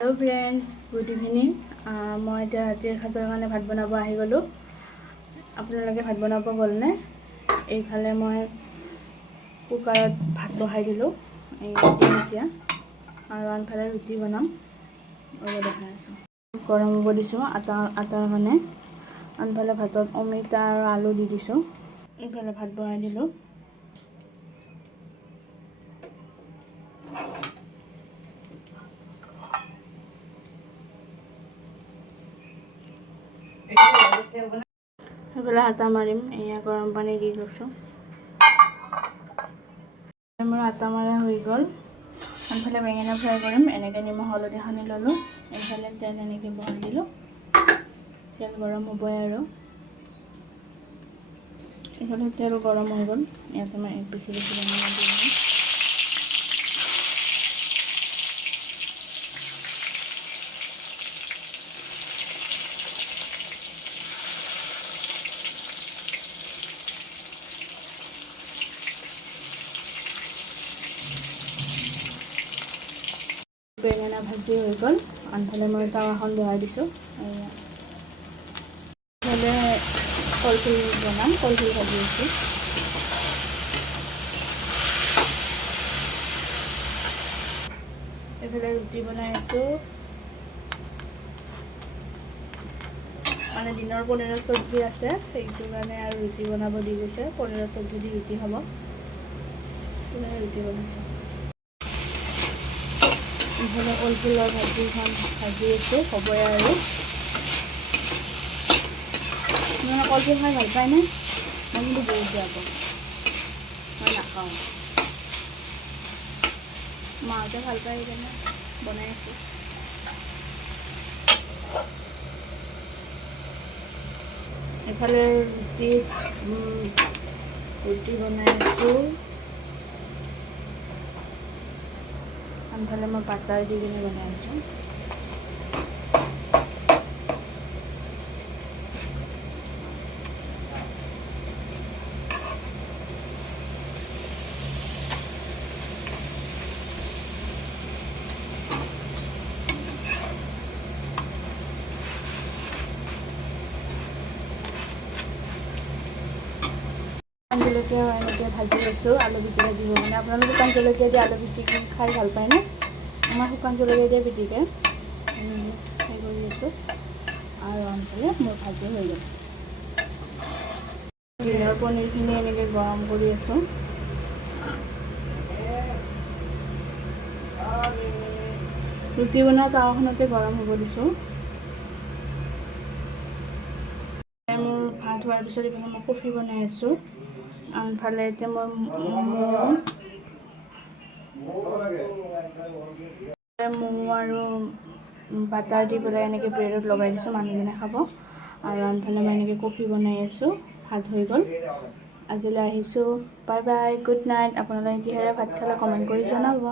Hello friends, good evening. मैं এতিয়া ৰাতিৰ সাজৰ কাৰণে ভাত বনাব আহি গ'লো। আপোনালোকে ভাত বনাব গ'লনে? এইফালে মই কুকাৰত ভাত বহাই দিলোঁ এতিয়া, আৰু আনফালে ৰুটি বনাম দেখাই আছোঁ। গৰম হ'ব দিছোঁ আটাৰ কাৰণে। আনফালে ভাতত অমিতা আৰু আলু দি দিছোঁ। এইফালে ভাত বহাই দিলোঁ। সেইফালে আটা মাৰিম, এয়া গৰম পানী দি লৈছোঁ। মোৰ আটা মাৰা হৈ গ'ল। আনফালে বেঙেনা ফ্ৰাই কৰিম, এনেকৈ নিমখ হালধি সানি ল'লোঁ। এইফালে তেল এনেকৈ বহাই দিলোঁ, তেল গৰম হ'বই আৰু। এইফালে তেল গৰম হৈ গ'ল, ইয়াতে মই বেছি বেঙেনা দি দিম। বেঙেনা ভাজি হৈ গ'ল। আনফালে মই টাৱাখন বহাই দিছোঁ। এইফালে কলফুল বনাম, কলফুল ভাজি আছোঁ। এইফালে ৰুটি বনাই আছোঁ। মানে দিনৰ পনীৰৰ চব্জি আছে, সেইটো কাৰণে আৰু ৰুটি বনাব দি গৈছে। পনীৰৰ চব্জি দি ৰুটি হ'ব, সেইকাৰণে ৰুটি বনাইছোঁ। ইফালে কলফুলৰ ভাজিখন ভাজি আছোঁ, হ'বই আৰু। মানে কলফুল খাই ভাল পায়নে? মই কিন্তু বহুত বেয়া পাওঁ, মই নাখাওঁ। মাহঁতে ভাল পায় সেইকাৰণে বনাই আছোঁ। এইফালে ৰুটি বনাই আছোঁ। আনফালে মই বাটাৰ দি কিনে বনাই আছোঁ। শুকান জলকীয়া এনেকৈ ভাজি লৈছোঁ, আলু পিটিকা দিব মানে। আপোনালোকে শুকান জলকীয়া দি আলু পিটিকি খাই ভাল পায়নে? আমাৰ শুকান জলকীয়া দিয়ে পিটিকে সেই কৰি লৈছোঁ, আৰু আনফালে মোৰ ভাজি হৈ গ'ল। দিনৰ পনীৰখিনি এনেকৈ গৰম কৰি আছোঁ। ৰুটি বনোৱা টাৱাখনতে গৰম হ'ব দিছোঁ। মোৰ ভাত হোৱাৰ পিছত এইফালে মই কফি বনাই আছোঁ। আনফালে এতিয়া মই মমো আৰু বাটাৰ দি পেলাই এনেকৈ ব্ৰেডত লগাই দিছোঁ, মানুহজনে খাব। আৰু আনফালে মই এনেকৈ কফি বনাই আছোঁ। ভাত হৈ গ'ল। আজিলৈ আহিছোঁ, বাই বাই, গুড নাইট। আপোনালোকে কিহেৰে ভাত খালে কমেণ্ট কৰি জনাব।